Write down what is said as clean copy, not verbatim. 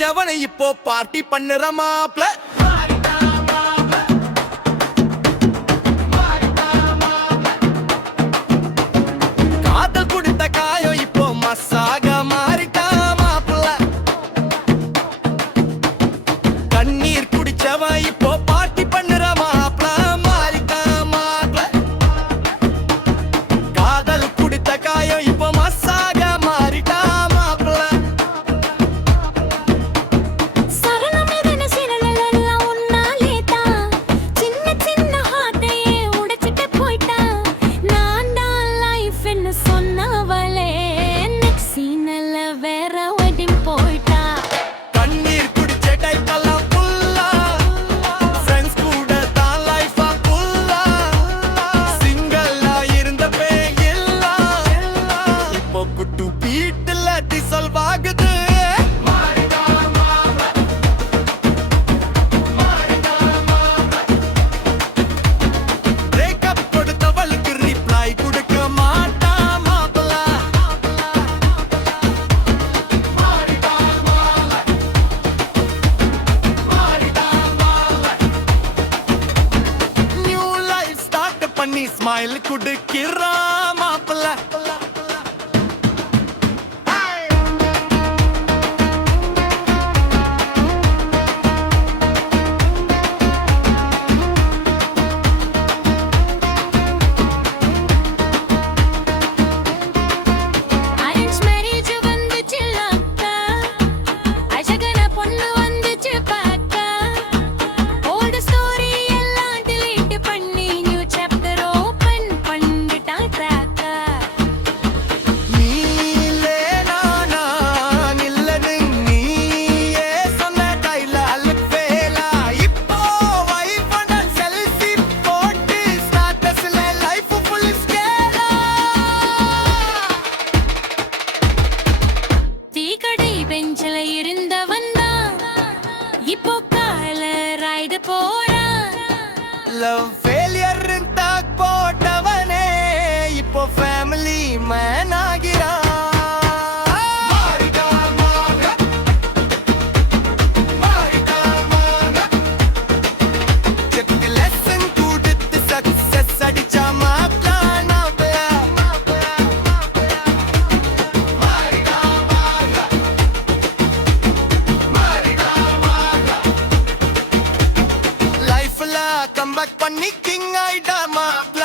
குடிச்சவனை இப்போ பார்ட்டி பண்ணுற மாப்ள. காதல் குடித்த காயம் இப்போ மசாக மாறிட்டா மாப்ள. கண்ணீர் குடிச்சவன் இப்போ பார்ட்டி பண்ணுற மாப்ள. மாறிட்டா மாப்ள. காதல் குடித்த காயம் இப்போ மசாக மாறிட்டா மாப்ள. பண்ணி ஸ்மைல் குடுக்கிறா மாப்பிள்ள. இப்போ கால ரைடு போறான். லவ் ஃபெயிலியர் தாக் போட்டவனே இப்போ ஃபேமிலி மேன் ஆகிறான். லெசன் கொடுத்து சக்சஸ் அடிச்சா மாப்ள. கம்பேக் பண்ணி கிங் ஆயிட்டா மாப்ள.